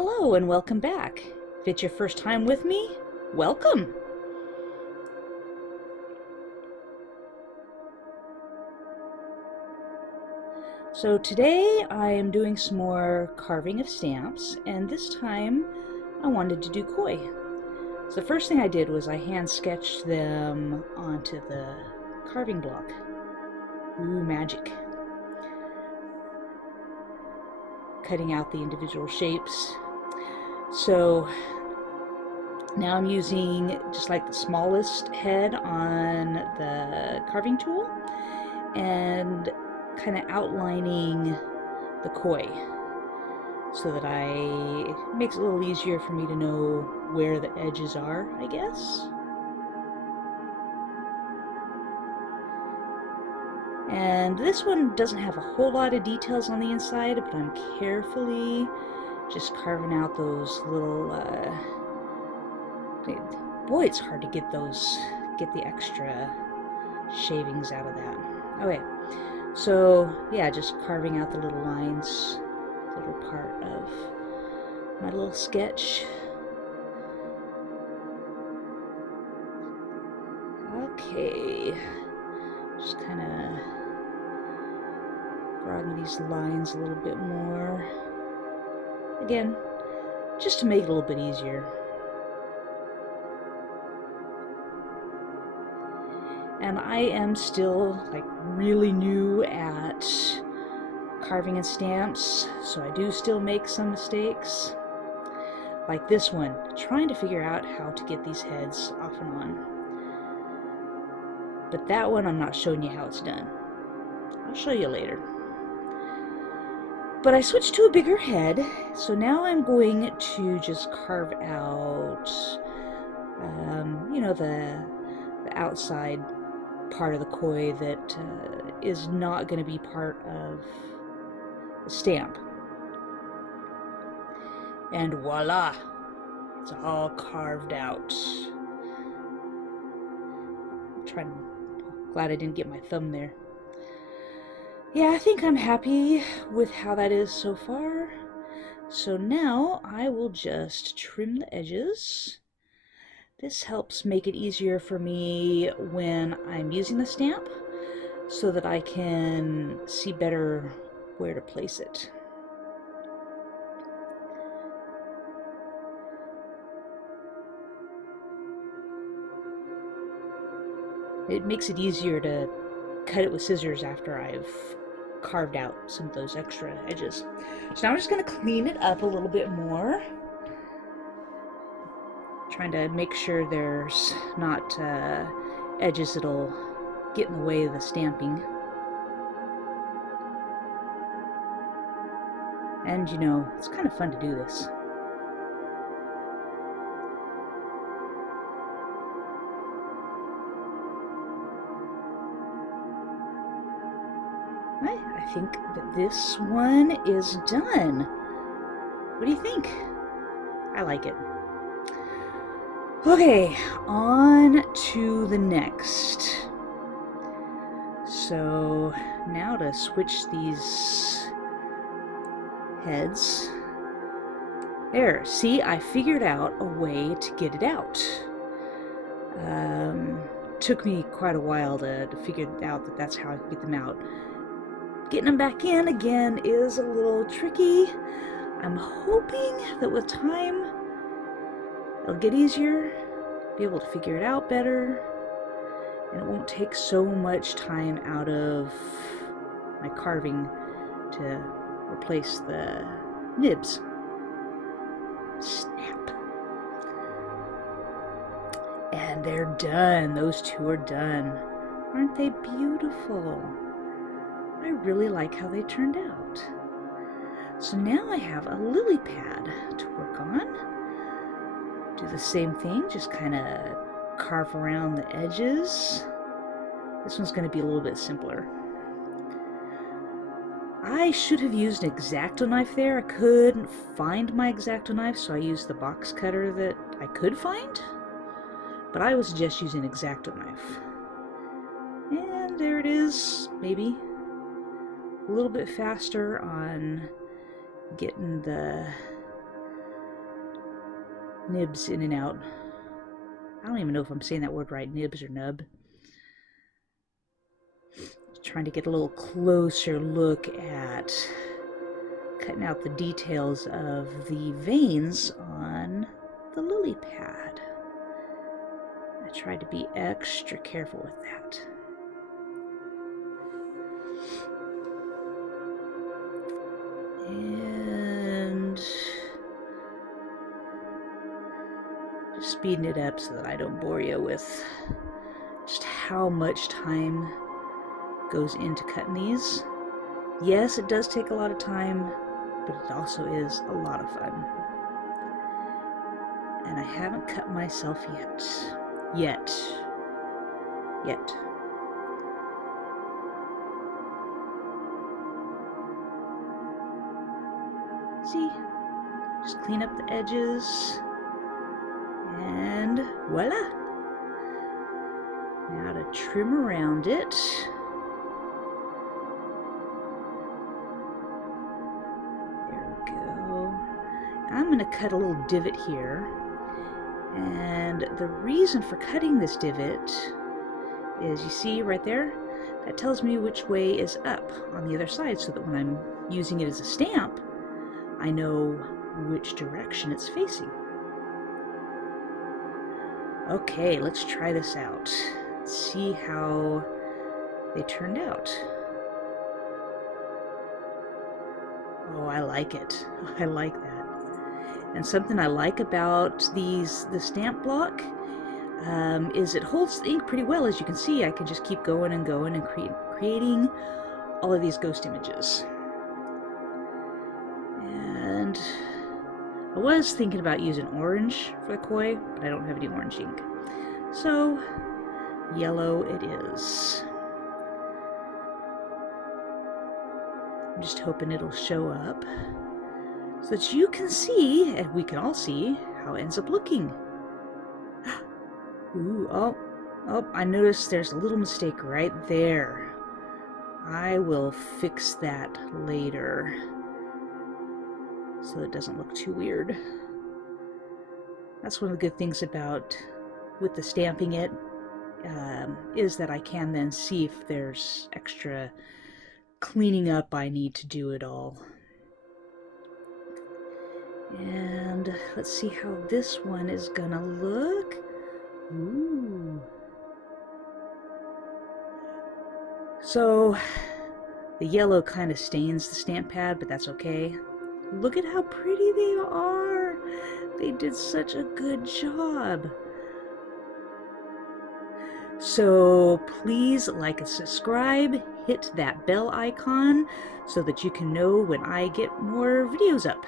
Hello and welcome back. If it's your first time with me, welcome! So today I am doing some more carving of stamps, and this time I wanted to do koi. So the first thing I did was I hand sketched them onto the carving block. Ooh, magic. Cutting out the individual shapes. So now I'm using just like the smallest head on the carving tool and kind of outlining the koi so that it makes it a little easier for me to know where the edges are, I guess. And this one doesn't have a whole lot of details on the inside, but I'm carefully just carving out those little boy, it's hard to get the extra shavings out of that. Okay, so yeah, just carving out the little lines, little part of my little sketch. Okay, just kind of broaden these lines a little bit more. Again, just to make it a little bit easier. And I am still like really new at carving and stamps, so I do still make some mistakes. Like this one, trying to figure out how to get these heads off and on. But that one I'm not showing you how it's done. I'll show you later. But I switched to a bigger head, so now I'm going to just carve out, you know, the outside part of the koi that is not going to be part of the stamp. And voila! It's all carved out. Glad I didn't get my thumb there. Yeah, I think I'm happy with how that is so far. So now I will just trim the edges. This helps make it easier for me when I'm using the stamp so that I can see better where to place it. It makes it easier to cut it with scissors after I've carved out some of those extra edges. So now I'm just going to clean it up a little bit more. Trying to make sure there's not edges that'll get in the way of the stamping. And you know, it's kind of fun to do this. I think that this one is done. What do you think? I like it. Okay, on to the next. So now to switch these heads. There, see, I figured out a way to get it out. Took me quite a while to figure out that that's how I could get them out. Getting them back in again is a little tricky. I'm hoping that with time it'll get easier, be able to figure it out better, and it won't take so much time out of my carving to replace the nibs. Snap. And they're done. Those two are done. Aren't they beautiful? I really like how they turned out. So now I have a lily pad to work on. Do the same thing, just kind of carve around the edges. This one's going to be a little bit simpler. I should have used an X-Acto knife there. I couldn't find my X-Acto knife, so I used the box cutter that I could find. But I would suggest using an X-Acto knife. And there it is, maybe a little bit faster on getting the nibs in and out. I don't even know if I'm saying that word right, nibs or nub. Trying to get a little closer look at cutting out the details of the veins on the lily pad. I tried to be extra careful with that. And just speeding it up so that I don't bore you with just how much time goes into cutting these. Yes, it does take a lot of time, but it also is a lot of fun. And I haven't cut myself yet. Yet. See? Just clean up the edges. And voila! Now to trim around it. There we go. I'm going to cut a little divot here. And the reason for cutting this divot is, you see right there, that tells me which way is up on the other side, so that when I'm using it as a stamp, I know which direction it's facing. Okay, let's try this out. See how they turned out. Oh, I like it. I like that. And something I like about the stamp block is it holds the ink pretty well. As you can see, I can just keep going and going and creating all of these ghost images. And I was thinking about using orange for the koi, but I don't have any orange ink. So, yellow it is. I'm just hoping it'll show up so that you can see, and we can all see, how it ends up looking. Ooh, oh, I noticed there's a little mistake right there. I will fix that later so it doesn't look too weird. That's one of the good things about with the stamping it, is that I can then see if there's extra cleaning up I need to do it all. And let's see how this one is gonna look. Ooh. So the yellow kind of stains the stamp pad, but that's okay. Look at how pretty they are. They did such a good job. So please like and subscribe, hit that bell icon so that you can know when I get more videos up.